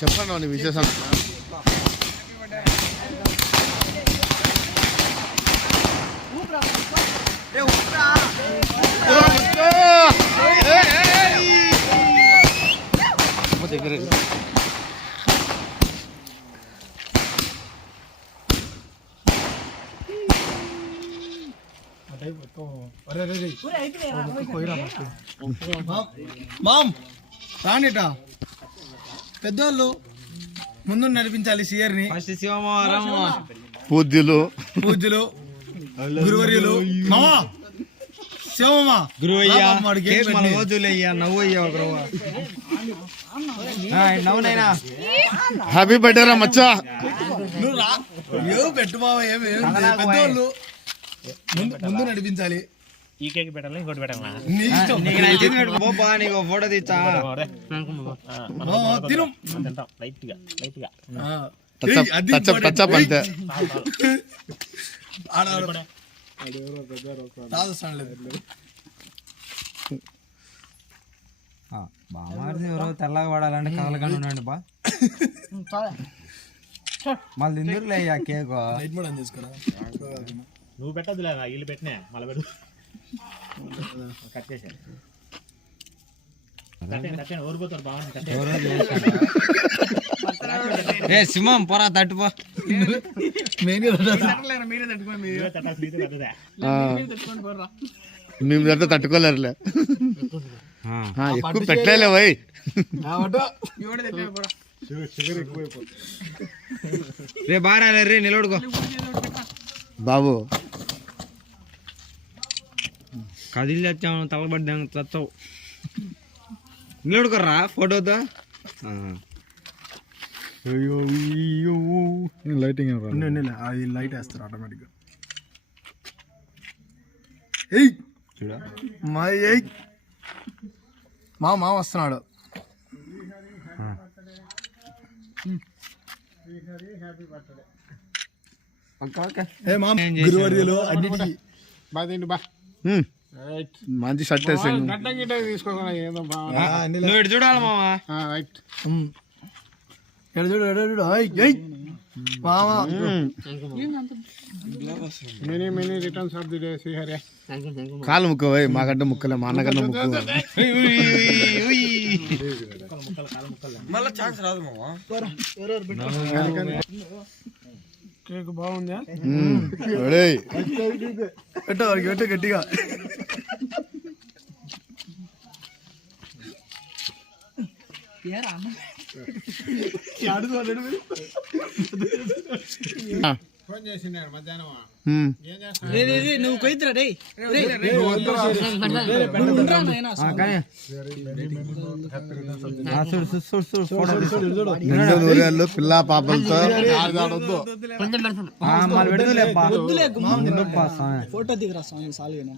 చెప్పండి విశేషం. మామ్ రానిట పెద్దోళ్ళు ముందు నడిపించాలి సియర్ని. పూజ్యులు గురువర్యులు మామా శివమా హ్యాపీ బర్త్డే రా మచ్చా. నువ్వు రా పెట్టు బాబా. పెద్దోళ్ళు ముందు నడిపించాలి. ఈ కేక్ పెట్టాలి, ఇంకోటి పెట్టాలా? ఫోటో తెచ్చా తిను లైట్ గా అంతే. బామారిది ఎవరో తెల్లగా పడాలంటే కదలకుండా ఉండండి బా. మళ్ళీ ఎందుకులే ఆ కేక్ నువ్వు పెట్టద్దులే, వీళ్ళు పెట్టినా మళ్ళీ పెట్టు. కట్ చేశాను, ఓడిపోతారు. ఏ సింహం పోరా తట్టుపో. మేము తట్టుకోలేరులే, ఎక్కువ పెట్టలే పోయి. రే బాగా రే నిలబడుకో బాబు. కదిలి తెచ్చాము తలబడ్డా చచ్చావు. నిలబడుకోర్రా ఫోటోతో. లైటింగ్ అది లైట్ వేస్తారు ఆటోమేటిక్గా. చూడ మా వస్తున్నాడు. గురువర్యులు అన్నిటికీ మంచి షర్ట్ వేసాను. చూడాలి మామా. కాలు ముక్క పోయి, మాకంటే ముక్కలే, మా అన్నకన్నా ముక్కు. మళ్ళీ ఛాన్స్ రాదు మామా. కేక్ బాగుందా? పెట్టు గట్టిగా. ఫోన్ చేసినాడు మధ్యాహ్నం. నువ్వు కొయిద్రా రే. పిల్ల పాపలతో ఫోటో దిగరా స్వామి సాలిగా.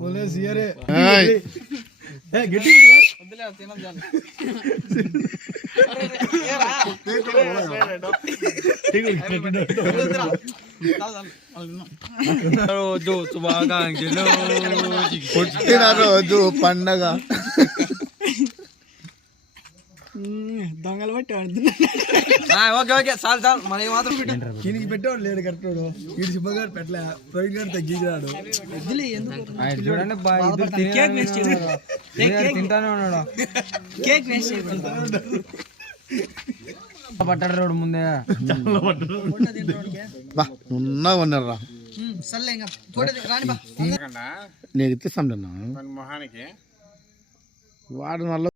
పోలీస్ ఇయరే గట్టి రోజు శుభాకాంక్షలు. పుట్టిన రోజు పండగ. దొంగలు బట్టి ఓకే ఓకే చాలు చాలు. మన మాత్రం దీనికి పెట్టేవాడు లేడు కరెక్టాడు. వీడు శుభగారు పెట్టలే, ప్రవీణ్ గారు తగ్గించాడు. చూడండి తింటానే ఉన్నాడు. కేక్ వేస్ట్ పట్టాడు రోడ్డు ముందే. ఉన్నా ఉన్నారా నేను ఇస్తాను మొహానికి వాడు వల్ల